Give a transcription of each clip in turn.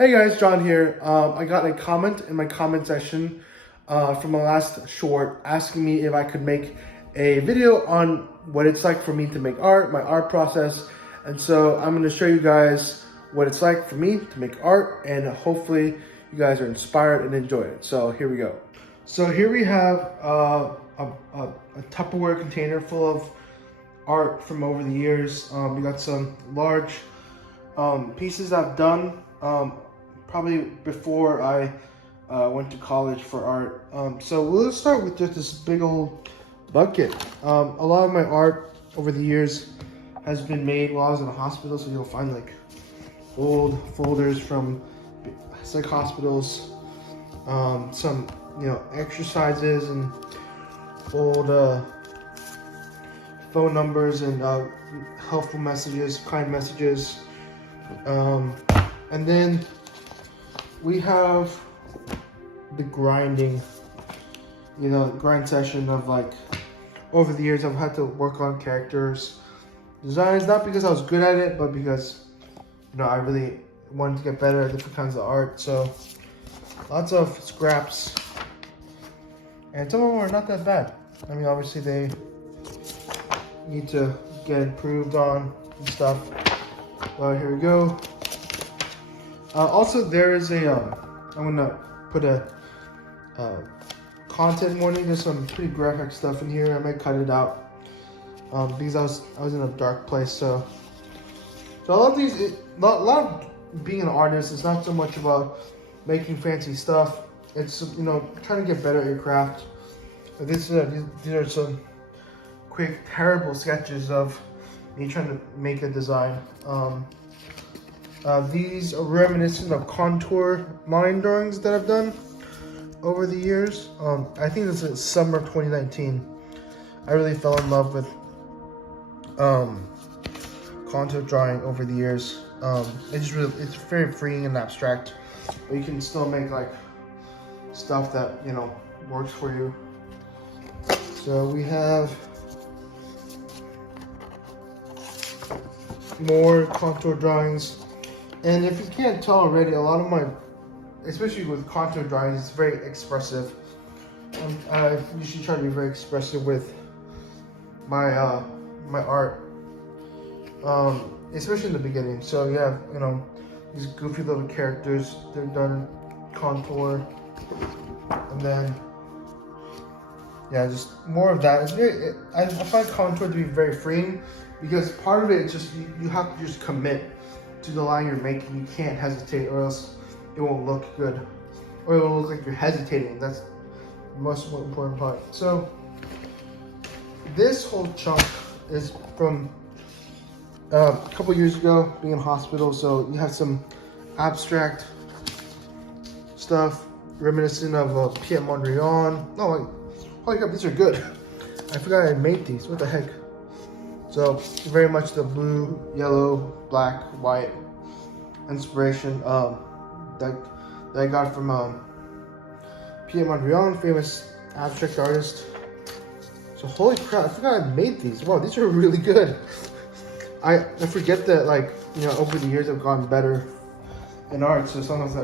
Hey guys, John here. I got a comment in my comment section from my last short asking me if I could make a video on what it's like for me to make art, my art process. And so I'm going to show you guys what it's like for me to make art, and hopefully you guys are inspired and enjoy it. So here we go. So here we have a Tupperware container full of art from over the years. We got some large pieces I've done probably before I went to college for art. So we'll start with just this big old bucket. A lot of my art over the years has been made while I was in the hospital, so you'll find like old folders from psych hospitals, some exercises and old phone numbers and helpful messages, kind messages. And then we have the grinding, grind session of like, over the years I've had to work on characters designs, not because I was good at it, but because, I really wanted to get better at different kinds of art. So lots of scraps, and some of them are not that bad. I mean, obviously they need to get improved on and stuff. Well, here we go. Also, there is a, I'm gonna put a content warning. There's some pretty graphic stuff in here. I might cut it out because I was in a dark place. So a lot of these, a lot of being an artist is not so much about making fancy stuff. It's trying to get better at your craft. These are some quick, terrible sketches of me trying to make a design. These are reminiscent of contour line drawings that I've done over the years. I think this is summer 2019. I really fell in love with contour drawing over the years. It's very freeing and abstract, but you can still make like stuff that works for you. So we have more contour drawings. And if you can't tell already, a lot of my, especially with contour drawings, it's very expressive. I usually try to be very expressive with my my art, especially in the beginning. So you have these goofy little characters. They're done contour, and then just more of that. I find contour to be very freeing, because part of it is just you have to just commit to the line you're making. You can't hesitate, or else it won't look good, or it will look like you're hesitating. That's the most important part. So this whole chunk is from a couple years ago, being in hospital. So you have some abstract stuff reminiscent of Piet Mondrian. Oh, holy crap, these are good. I forgot I made these. What the heck? So very much the blue, yellow, black, white inspiration that I got from Piet Mondrian, famous abstract artist. So holy crap, I forgot I made these. Wow, these are really good. I forget that over the years I've gotten better in art, so sometimes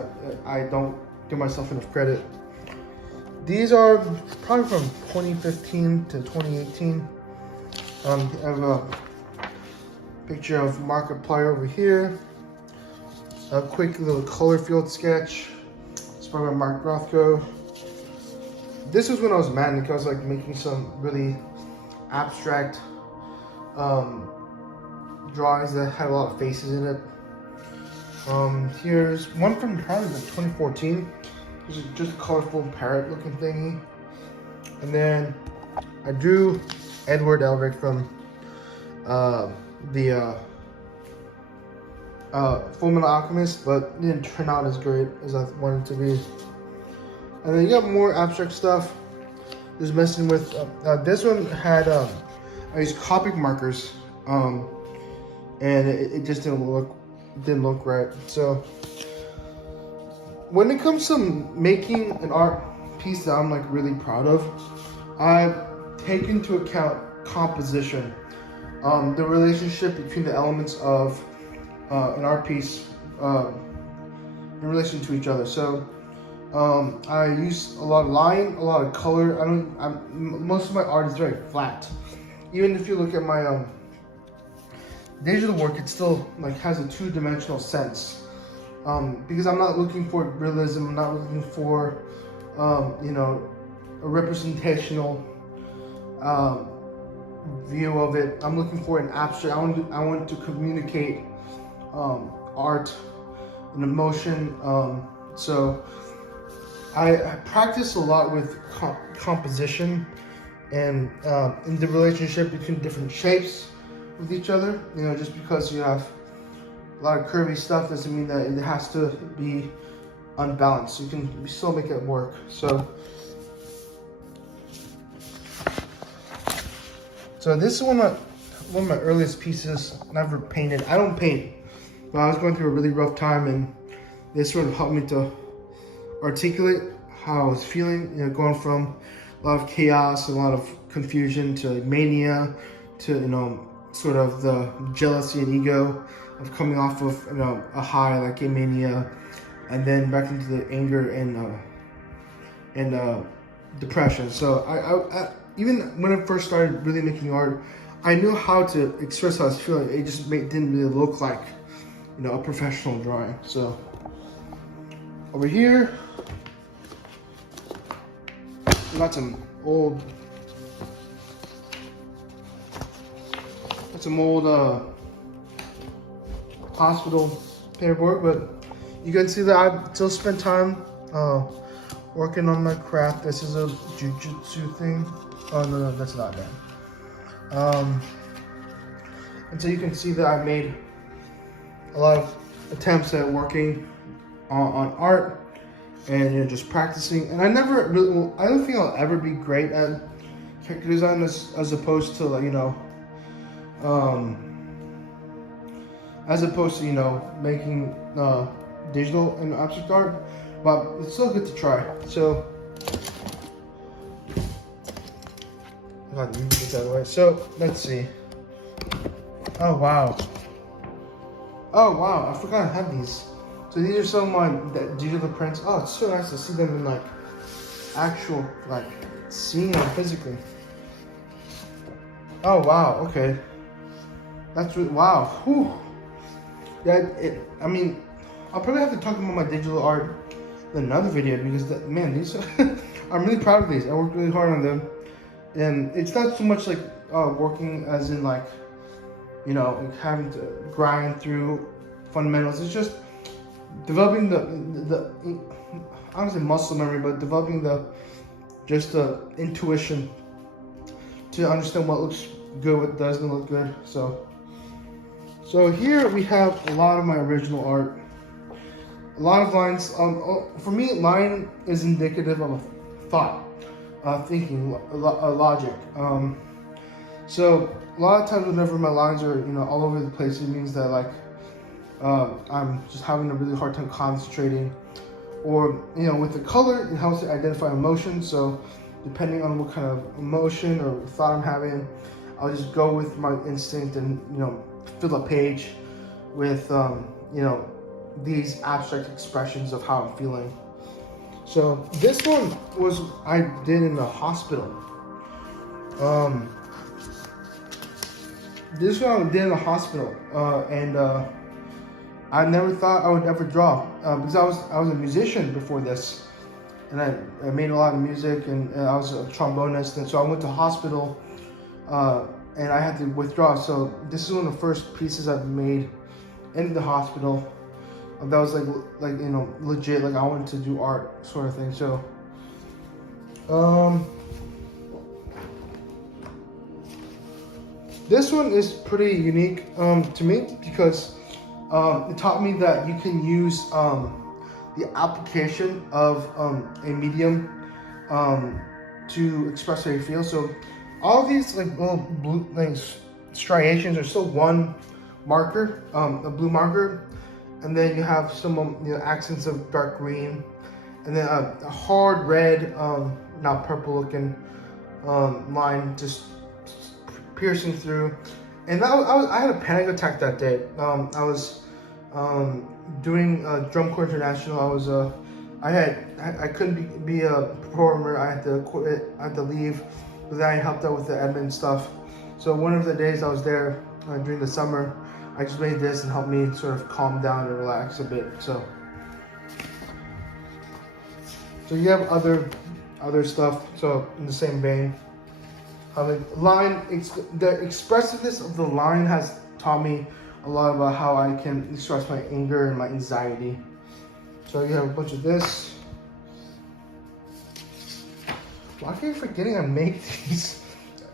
I don't give myself enough credit. These are probably from 2015 to 2018. I have a picture of Markiplier over here. A quick little color field sketch. It's by Mark Rothko. This was when I was manic. I was making some really abstract drawings that had a lot of faces in it. Here's one from probably 2014. This is just a colorful parrot looking thingy. And then I drew Edward Elric from the Fullmetal Alchemist, but it didn't turn out as great as I wanted it to be. And then you got more abstract stuff. Just messing with this one had I used Copic markers, and it just didn't look right. So when it comes to making an art piece that I'm really proud of, I've taken into account composition, the relationship between the elements of an art piece, in relation to each other. So I use a lot of line, a lot of color. Most of my art is very flat. Even if you look at my digital work, it still like has a two-dimensional sense. Because I'm not looking for realism. I'm not looking for you know, a representational view of it. I'm looking for an abstract. I want to communicate art and emotion. So I practice a lot with composition and in the relationship between different shapes with each other. You know, just because you have a lot of curvy stuff doesn't mean that it has to be unbalanced. You can still make it work. So this is one of my earliest pieces I've ever painted. I don't paint, but I was going through a really rough time, and this sort of helped me to articulate how I was feeling. You know, going from a lot of chaos, a lot of confusion, to mania, to, you know, sort of the jealousy and ego of coming off of, you know, a high like a mania, and then back into the anger and depression. So I even when I first started really making art, I knew how to express how I was feeling. It just didn't really look like, you know, a professional drawing. So over here, we got some old hospital paperwork, but you can see that I still spent time working on my craft. This is a jujitsu thing. Oh no, that's not that. And so you can see that I made a lot of attempts at working on art and, you know, just practicing. And I don't think I'll ever be great at character design as opposed to, like, you know, making digital and abstract art, but it's still good to try. So God, let me get that away. So let's see. Oh wow, I forgot I had these. So these are some of my digital prints. Oh, it's so nice to see them in like actual, like seeing them physically. Oh wow, okay. That's really, wow. Whew. Yeah, I mean, I'll probably have to talk about my digital art in another video, because man, these I'm really proud of these. I worked really hard on them, and it's not so much like working as in like, you know, like having to grind through fundamentals. It's just developing the I don't say muscle memory, but developing the intuition to understand what looks good, what doesn't look good. So here we have a lot of my original art. A lot of lines. For me, line is indicative of a thought, thinking, logic. So a lot of times whenever my lines are, you know, all over the place, it means that like I'm just having a really hard time concentrating. Or, you know, with the color, it helps to identify emotion. So depending on what kind of emotion or thought I'm having, I'll just go with my instinct and, you know, fill a page with, you know, these abstract expressions of how I'm feeling. So this one I did in the hospital. This one I did in the hospital, and I never thought I would ever draw, because I was a musician before this, and I made a lot of music, and I was a trombonist, and so I went to hospital, and I had to withdraw. So this is one of the first pieces I've made in the hospital. That was like you know, legit, like I wanted to do art sort of thing. So this one is pretty unique to me, because it taught me that you can use the application of a medium to express how you feel. So all of these like little blue striations are still one marker, a blue marker, and then you have some you know, accents of dark green, and then a hard red, not purple looking line just piercing through. And I had a panic attack that day. I was doing Drum Corps International. I couldn't be a performer. I had to quit. I had to leave, but then I helped out with the admin stuff. So one of the days I was there during the summer, I just made this and helped me sort of calm down and relax a bit. So you have other stuff. So in the same vein, the expressiveness of the line has taught me a lot about how I can express my anger and my anxiety. So you have a bunch of this. Why keep I forgetting I make these?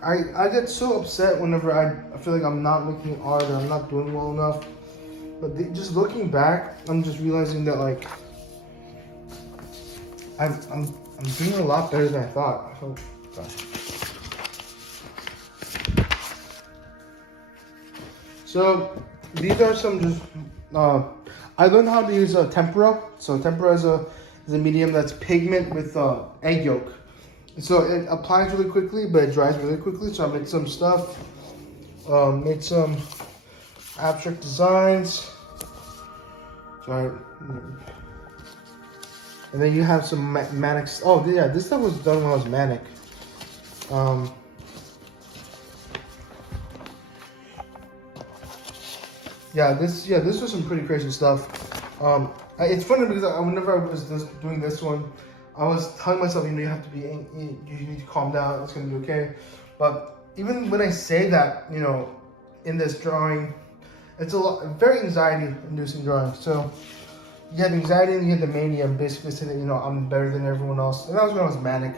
I get so upset whenever I feel like I'm not making art or I'm not doing well enough. But just looking back, I'm just realizing that like I'm doing a lot better than I thought. Oh, gosh. So these are some just I learned how to use tempera. So tempera is a medium that's pigment with egg yolk. So it applies really quickly, but it dries really quickly. So I made some stuff, made some abstract designs. Sorry. And then you have some manic. Oh yeah, this stuff was done when I was manic. This was some pretty crazy stuff. It's funny because whenever I was doing this one, I was telling myself, you have to be, you need to calm down. It's gonna be okay. But even when I say that, in this drawing, it's very anxiety-inducing drawing. So you have anxiety and you have the mania, and basically say that I'm better than everyone else. And that was when I was manic.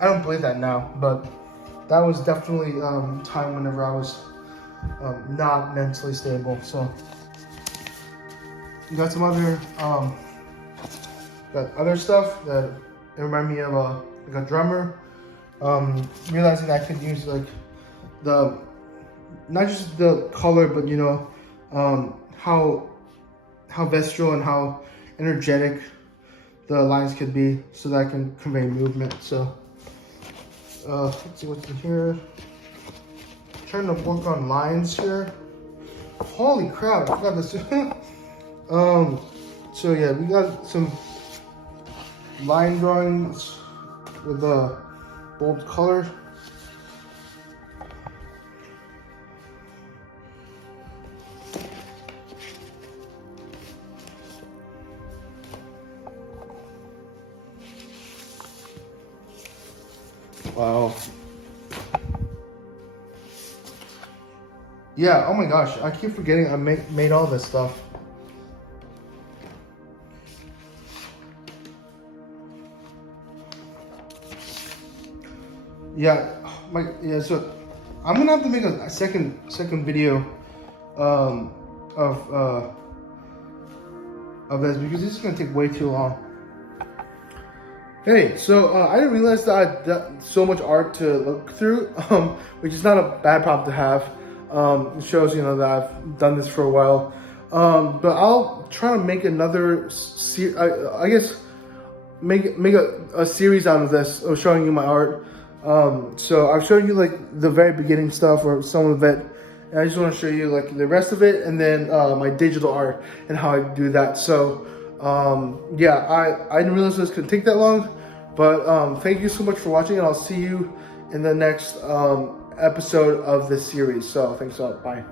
I don't believe that now, but that was definitely time whenever I was not mentally stable. So you got some other stuff that remind me of like a drummer. Realizing I could use like not just the color, but how visceral and how energetic the lines could be, so that I can convey movement. So let's see what's in here. Trying to work on lines here. Holy crap, I forgot this. So yeah, we got some line drawings with a bold color. Wow. Yeah, oh my gosh, I keep forgetting I made all this stuff. So I'm gonna have to make a second video of this, because this is gonna take way too long. Hey, so I didn't realize that I had so much art to look through, which is not a bad problem to have. It shows, that I've done this for a while. But I'll try to make another, I guess, make a series out of this, of showing you my art. So I've shown you like the very beginning stuff, or some of it, and I just want to show you like the rest of it, and then my digital art and how I do that. So I didn't realize this could take that long, but thank you so much for watching, and I'll see you in the next episode of this series. So thanks a lot. Bye.